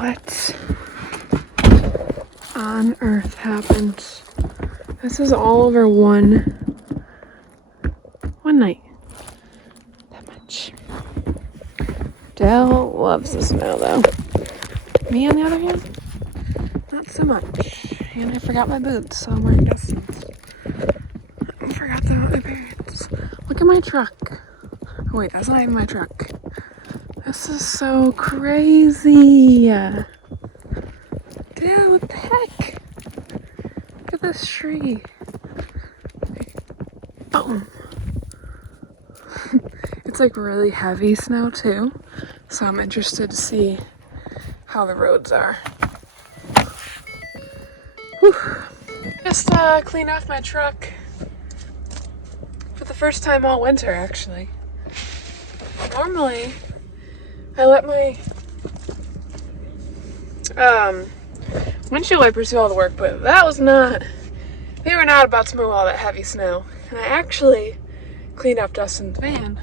What on earth happened? This is all over one night. That much. Dell loves the snow though. Me on the other hand, not so much. And I forgot my boots, so I'm wearing Dustin's. I forgot them at my parents'. Look at my truck. Oh wait, that's not even my truck. This is so crazy. Dude, what the heck? Look at this tree. Oh. It's like really heavy snow too, so I'm interested to see how the roads are. Whew. Just cleaned off my truck for the first time all winter, actually. Normally, I let my windshield wipers do all the work, but they were not about to move all that heavy snow. And I actually cleaned up Dustin's van.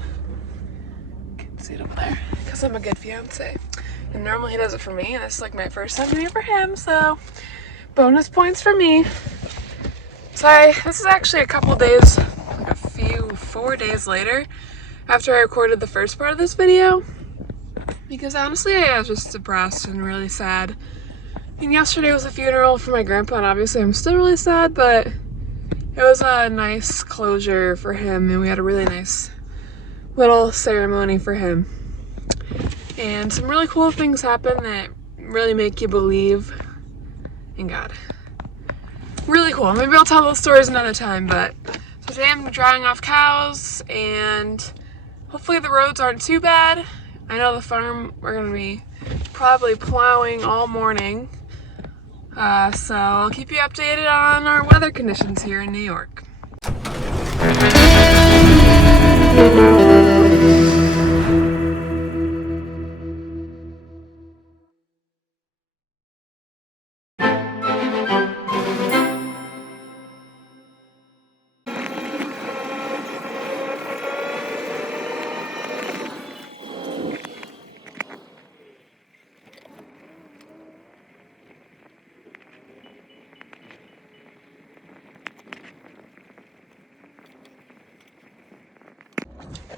You can see it over there, because I'm a good fiance. And normally he does it for me, and this is like my first time doing it for him, so bonus points for me. So this is actually a couple days, like 4 days later after I recorded the first part of this video, because honestly I was just depressed and really sad. And yesterday was a funeral for my grandpa, and obviously I'm still really sad, but it was a nice closure for him, and we had a really nice little ceremony for him. And some really cool things happen that really make you believe in God. Really cool. Maybe I'll tell those stories another time, but so today I'm drying off cows, and hopefully the roads aren't too bad. I know the farm, we're going to be probably plowing all morning, so I'll keep you updated on our weather conditions here in New York.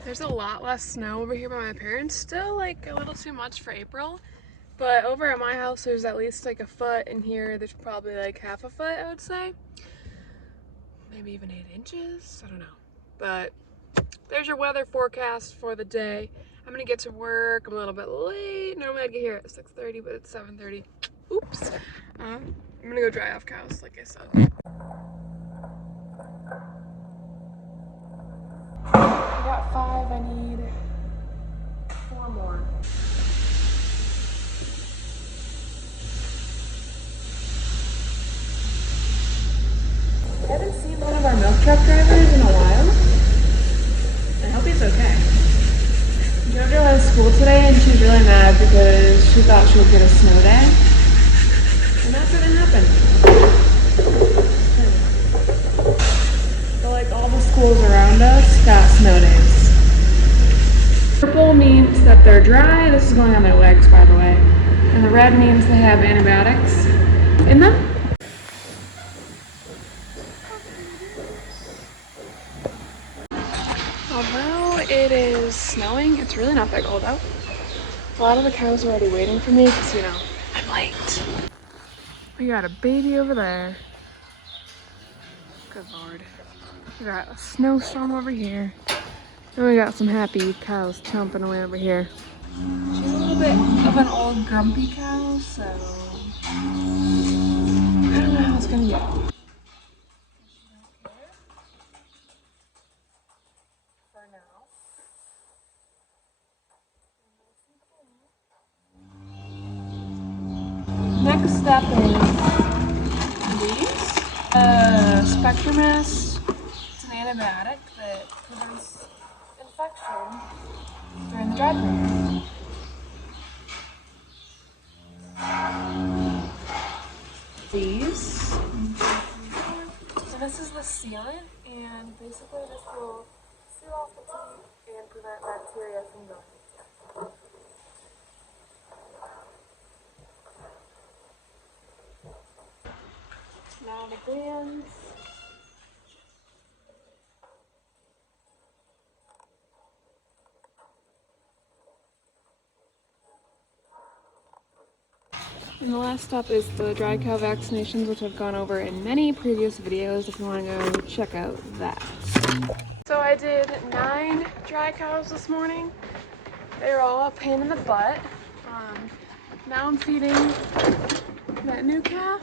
There's a lot less snow over here by my parents. Still like a little too much for April, but over at my house there's at least like a foot, and here there's probably like half a foot, I would say. Maybe even 8 inches, I don't know. But there's your weather forecast for the day. I'm gonna get to work. I'm a little bit late. Normally I'd get here at 6:30, but it's 7:30. Oops. I'm gonna go dry off cows, like I said. I got 5, I need 4 more. I haven't seen one of our milk truck drivers in a while. I hope he's okay. Jojo has school today, and she's really mad because she thought she would get a snow day. And that didn't happen. But like all the schools around us got snow days. Purple means that they're dry. This is going on their legs, by the way. And the red means they have antibiotics in them. Although it is snowing, it's really not that cold out. A lot of the cows are already waiting for me because, you know, I'm late. We got a baby over there. Good Lord. We got a snowstorm over here. And we got some happy cows chomping away over here. She's a little bit of an old grumpy cow, so I don't know how it's gonna go. For now. Next step is these. Spectrumist. It's an antibiotic that prevents infection during the dry period. These. And this is the sealant, and basically this will seal off the teeth and prevent bacteria from going. the glands. And the last step is the dry cow vaccinations, which I've gone over in many previous videos if you want to go check out that. So I did 9 dry cows this morning. They were all a pain in the butt. Now I'm feeding that new calf.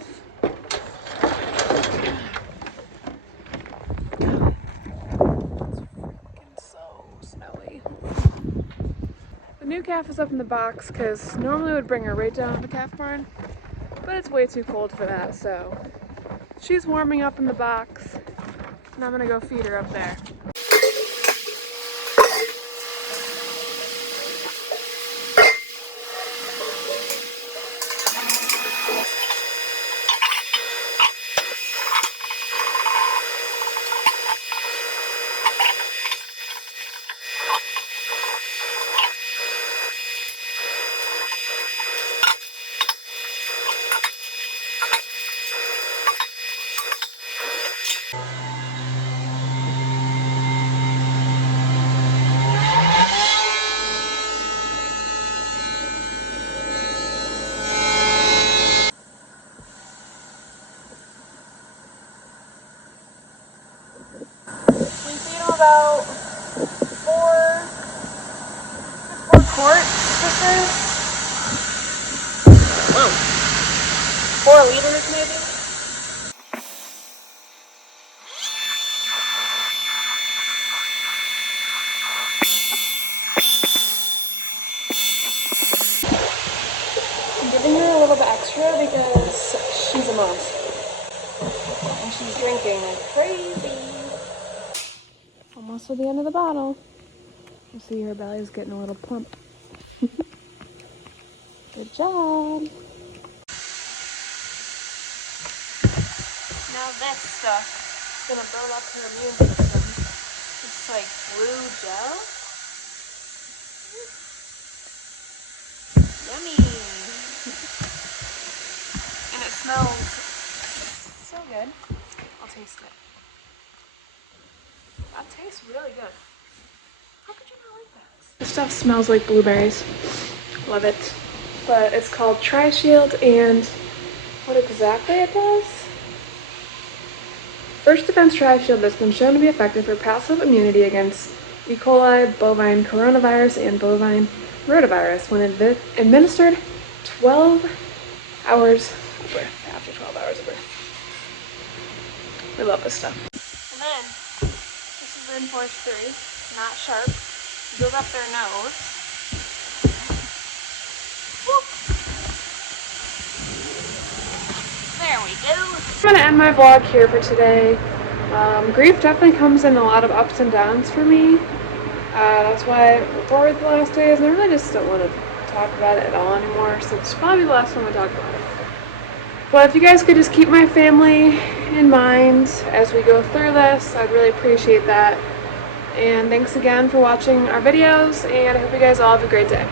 It's so snowy. The new calf is up in the box because normally I would bring her right down to the calf barn, but it's way too cold for that, so she's warming up in the box and I'm gonna go feed her up there. We feed them about 4 quart sisters. Whoa. 4 liters maybe. I'm giving her a little bit extra because she's a month. And she's drinking like crazy. Almost to the end of the bottle. You see her belly's getting a little plump. Good job. Now this stuff is gonna build up her immune system. It's like blue gel. Yummy. And it smells so good. I'll taste it. That tastes really good. How could you not like that? This stuff smells like blueberries. Love it. But it's called Tri-Shield, and what exactly it does? First Defense Tri-Shield has been shown to be effective for passive immunity against E. coli, bovine coronavirus, and bovine rotavirus when administered 12 hours of birth, after 12 hours of birth. We love this stuff. And then, this is in Force 3, not sharp. Goes up their nose. Whoop. There we go. I'm gonna end my vlog here for today. Grief definitely comes in a lot of ups and downs for me. That's why I recorded the last days, and I really just don't want to talk about it at all anymore, so it's probably the last time I talk about it. But if you guys could just keep my family in mind as we go through this, I'd really appreciate that. And thanks again for watching our videos, and I hope you guys all have a great day.